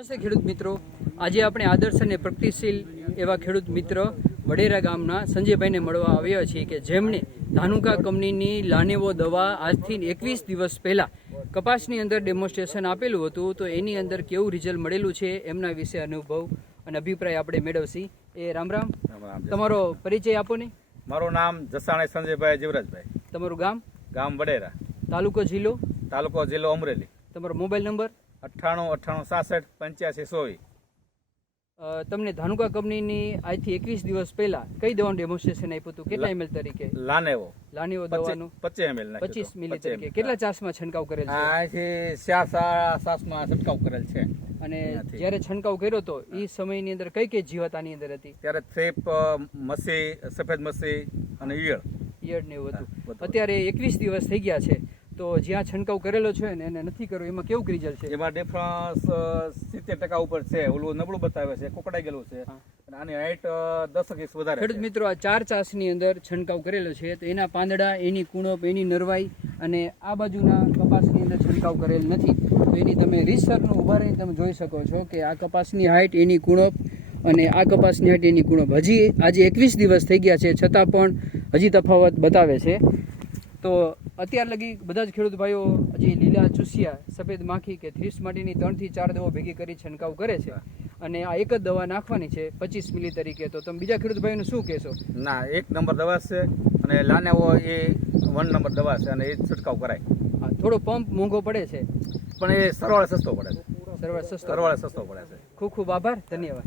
નમસ્તે ખેડૂત મિત્રો આજે આપણે આદર્શ અને પ્રગતિશીલ એવા ખેડૂત મિત્ર વડેરા ગામના સંજયભાઈને મળવા આવ્યા છીએ કે જેમણે ધાનુકા કંપનીની લાનેવો દવા આજથી એકવીસ દિવસ પહેલાં કપાસની અંદર ડેમોન્સ્ટ્રેશન આપેલું હતું તો એની અંદર કેવું રિઝલ્ટ મળેલું છે એમના વિશે અનુભવ અને અભિપ્રાય આપણે મેળવશી એ રામ રામ તમારો પરિચય આપો ને મારું નામ જસાણે સંજયભાઈ જીવરાજભાઈ તમારું ગામ ગામ વડેરા તાલુકો જિલ્લો તાલુકો જિલ્લો અમરેલી તમારો મોબાઈલ નંબર અઠ્ઠાણું અઠ્ઠાણું સાસઠ પંચ્યાસી ચોવીસ તમને ધાનુકા કંપનીની આજથી એકવીસ દિવસ પહેલા કઈ દવાનું ડેમોન્સ્ટ્રેશન આપ્યું હતું કેટલા એમએલ તરીકે લાનેવો લાનેવો દવાનું પચીસ એમએલ પચીસ મિલી તરીકે કેટલા ચાસમાં છંટકાવ કરેલ છે અહીંથી સાસમાં છંટકાવ કરેલ છે અને જ્યારે છંટકાવ કર્યો હતો એ સમયની અંદર કઈ કઈ જીવાત આની અંદર હતી ત્યારે થેપ મસી સફેદ મસી અને ઈયળ ઈયળ ને એવું હતું અત્યારે એકવીસ દિવસ થઈ ગયા છે તો જ્યાં છંટકાવ કરેલો છે ને એને નથી કર્યો એમાં કેવું રિઝલ્ટ છે એમાં ડિફરન્સ સિત્તેર ટકા ઉપર છે ઓલું નબળું બતાવે છે કોકડાઈ ગયેલું છે અને આની હાઈટ દસ કેસ વધારે ખેડૂત મિત્રો આ ચાર ચાસની અંદર છંટકાવ કરેલો છે તો એના પાંદડા એની કુણપ એની નરવાઈ અને આ બાજુના કપાસની અંદર છંટકાવ કરેલ નથી તો એની તમે રિસર્ચનું ઊભા રહીને તમે જોઈ શકો છો કે આ કપાસની હાઈટ એની કુણપ અને આ કપાસની હાઈટ એની કુણપ હજી આજે એકવીસ દિવસ થઈ ગયા છે છતાં પણ હજી તફાવત બતાવે છે તો અત્યાર લગી બધા જ ખેડૂત ભાઈઓ જે લીલા ચૂસિયા સફેદ માખી કે થ્રીપ્સ માટેની ત્રણથી ચાર દવાઓ ભેગી કરી છંટકાવ કરે છે અને આ એક જ દવા નાખવાની છે પચીસ મિલી તરીકે તો તમે બીજા ખેડૂત ભાઈઓને શું કહેશો ના એક નંબર દવા છે અને લાનેવો એ વન નંબર દવા છે અને એ છંટકાવ કરાય થોડો પંપ મોંઘો પડે છે પણ એ સરવાળે સસ્તો પડે છે સરવાળે સસ્તો સરવાળે સસ્તો પડે છે ખૂબ ખૂબ આભાર ધન્યવાદ